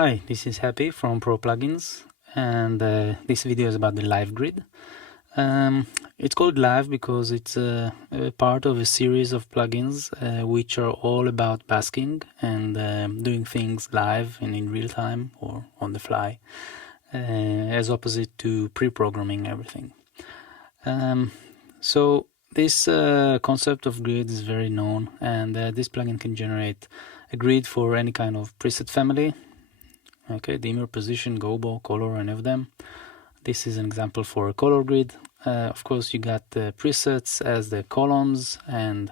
Hi, this is Happy from Pro Plugins, and this video is about the live grid. It's called live because it's a part of a series of plugins which are all about basking and doing things live and in real time or on the fly, as opposite to pre-programming everything. So this concept of grid is very known, and this plugin can generate a grid for any kind of preset family. Okay, dimmer, position, gobo, color, any of them. This is an example for a color grid. Of course, you got the presets as the columns and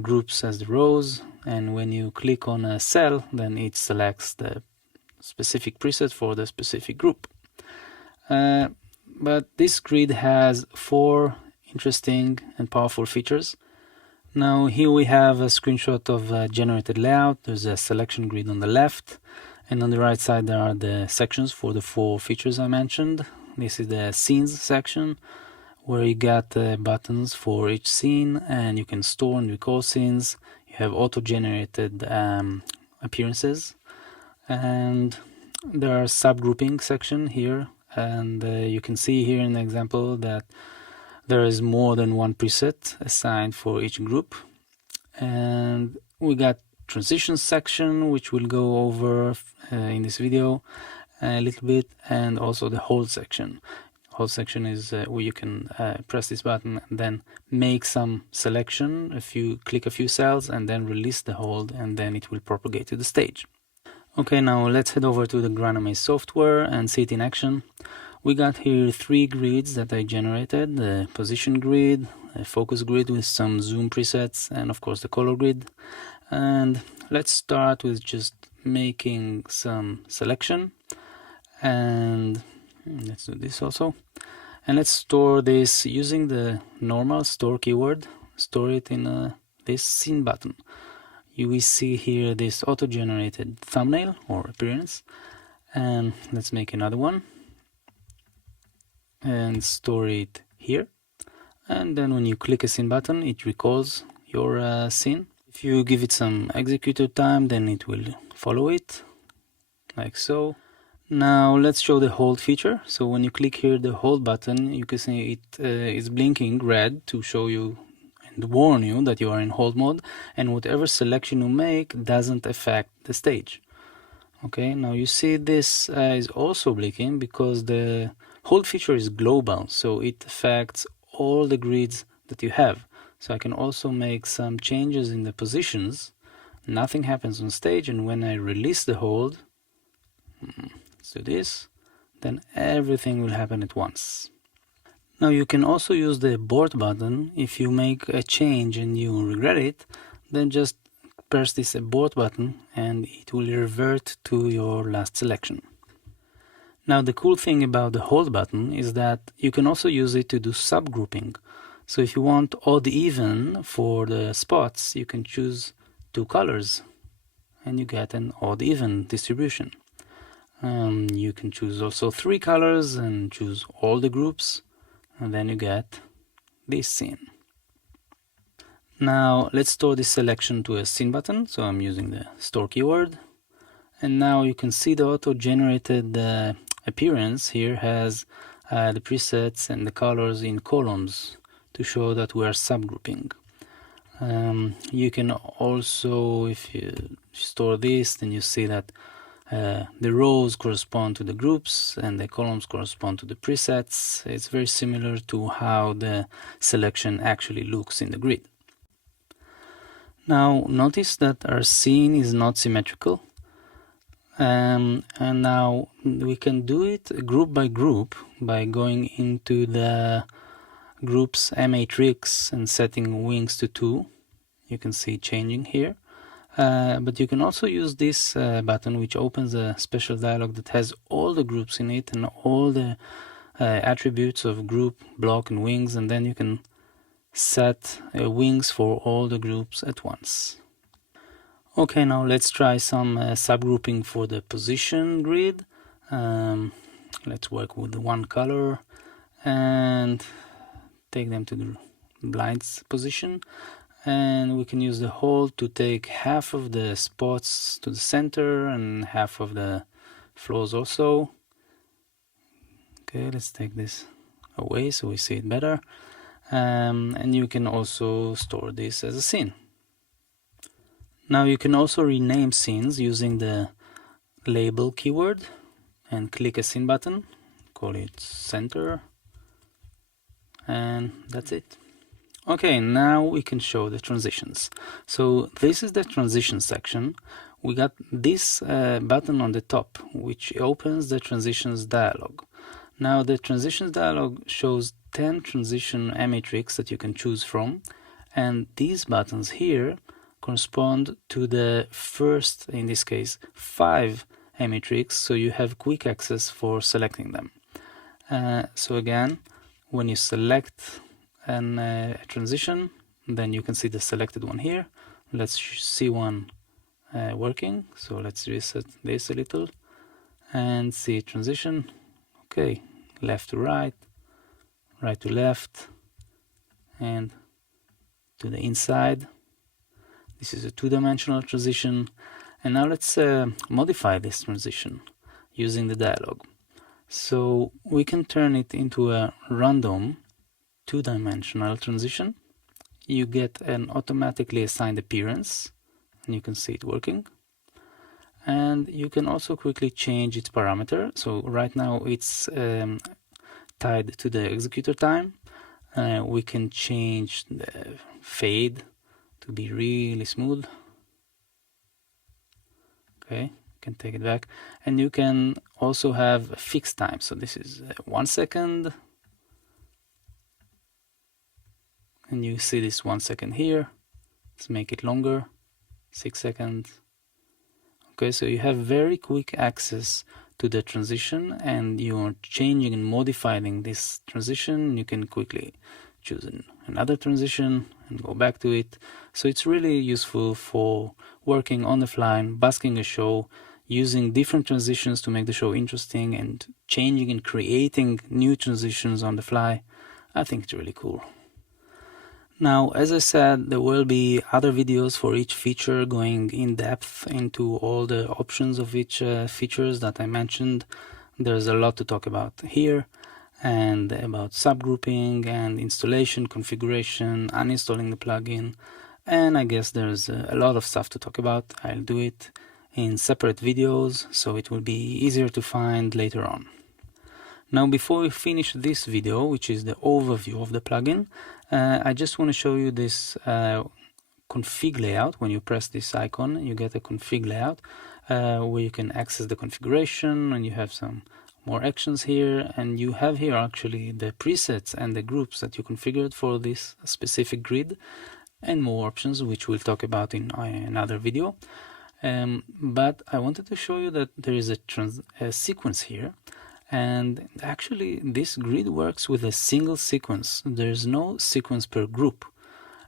groups as the rows. And when you click on a cell, then it selects the specific preset for the specific group. But this grid has 4 interesting and powerful features. Now here we have a screenshot of a generated layout. There's a selection grid on the left, and on the right side there are the sections for the 4 features I mentioned. This is the scenes section, where you got buttons for each scene, and you can store and recall scenes. You have auto-generated appearances, and there are subgrouping section here, and you can see here in the example that there is more than one preset assigned for each group. And we got transition section, which we'll go over in this video a little bit, and also the hold section. Hold section is where you can press this button and then make some selection, click a few cells and then release the hold, and then it will propagate to the stage. Okay, now let's head over to the GrandMA software and see it in action. We got here 3 grids that I generated: the position grid, a focus grid with some zoom presets, and of course the color grid. And let's start with just making some selection, and let's do this also. And let's store this using the normal store keyword. Store it in this scene button. You will see here this auto-generated thumbnail or appearance, and let's make another one and store it here. And then when you click a scene button, it recalls your scene. If you give it some executor time, then it will follow it like so. Now let's show the hold feature. So when you click here the hold button, you can see it is blinking red to show you and warn you that you are in hold mode, and whatever selection you make doesn't affect the stage. Okay, now you see this is also blinking because the hold feature is global, so it affects all the grids that you have. So I can also make some changes in the positions. Nothing happens on stage, and when I release the hold, let's do this, then everything will happen at once. Now you can also use the abort button. If you make a change and you regret it, then just press this abort button and it will revert to your last selection. Now the cool thing about the hold button is that you can also use it to do subgrouping. So if you want odd even for the spots, you can choose 2 colors and you get an odd even distribution. You can choose also 3 colors and choose all the groups, and then you get this scene. Now let's store this selection to a scene button, so I'm using the store keyword. And now you can see the auto-generated appearance here has the presets and the colors in columns to show that we are subgrouping. You can also, if you store this, then you see that the rows correspond to the groups and the columns correspond to the presets. It's very similar to how the selection actually looks in the grid. Now notice that our scene is not symmetrical, and now we can do it group by group by going into the groups MA3 and setting wings to 2. You can see changing here. But you can also use this button, which opens a special dialog that has all the groups in it and all the attributes of group, block, and wings, and then you can set wings for all the groups at once. Okay, now let's try some subgrouping for the position grid. Let's work with the 1 color and take them to the blinds position. And we can use the hold to take half of the spots to the center and half of the flows also. Okay, let's take this away so we see it better. And you can also store this as a scene. Now you can also rename scenes using the label keyword and click a scene button, call it center, and that's it. Okay, now we can show the transitions. So this is the transition section. We got this button on the top, which opens the transitions dialog. Now the transitions dialog shows 10 transition MA3s that you can choose from, and these buttons here correspond to the first, in this case, 5 MA3s, so you have quick access for selecting them. So again, when you select a transition, then you can see the selected one here. Let's see one working. So let's reset this a little and see transition. Okay, left to right, right to left, and to the inside. This is a two-dimensional transition. And now let's modify this transition using the dialog. So we can turn it into a random two-dimensional transition. You get an automatically assigned appearance, and you can see it working. And you can also quickly change its parameter. So right now it's tied to the executor time. We can change the fade to be really smooth. Okay, can take it back. And you can also have a fixed time. So this is 1 second. And you see this 1 second here. Let's make it longer, 6 seconds. Okay, so you have very quick access to the transition, and you are changing and modifying this transition. You can quickly choose another transition and go back to it. So it's really useful for working on the fly, basking a show, using different transitions to make the show interesting, and changing and creating new transitions on the fly. I think it's really cool. Now, as I said, there will be other videos for each feature going in depth into all the options of each features that I mentioned. There's a lot to talk about here, and about subgrouping and installation, configuration, uninstalling the plugin, and I guess there's a lot of stuff to talk about. I'll do it in separate videos, so it will be easier to find later on. Now, before we finish this video, which is the overview of the plugin, I just want to show you this config layout. When you press this icon, you get a config layout where you can access the configuration, and you have some more actions here, and you have here actually the presets and the groups that you configured for this specific grid, and more options, which we'll talk about in another video. But I wanted to show you that there is a sequence here. And actually, this grid works with a single sequence. There's no sequence per group.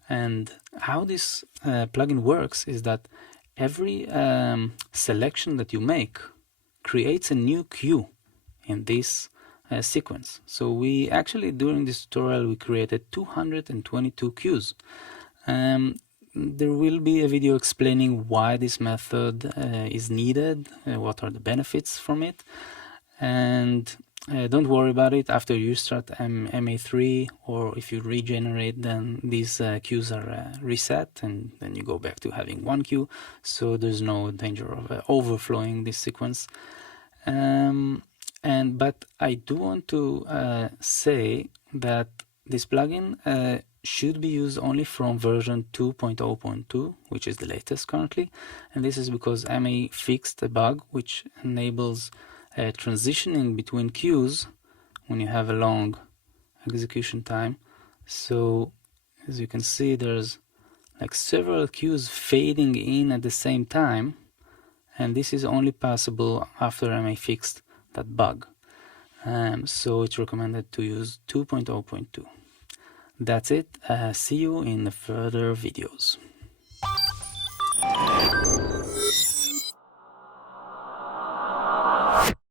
And how this plugin works is that every selection that you make creates a new queue in this sequence. So we actually, during this tutorial, we created 222 queues. There will be a video explaining why this method is needed, what are the benefits from it. And don't worry about it. After you start MA3, or if you regenerate, then these queues are reset, and then you go back to having one queue, so there's no danger of overflowing this sequence. But I do want to say that this plugin should be used only from version 2.0.2, which is the latest currently, and this is because MA fixed a bug which enables transitioning between queues when you have a long execution time. So as you can see, there's like several queues fading in at the same time, and this is only possible after MA fixed that bug. So it's recommended to use 2.0.2. That's it. See you in the further videos.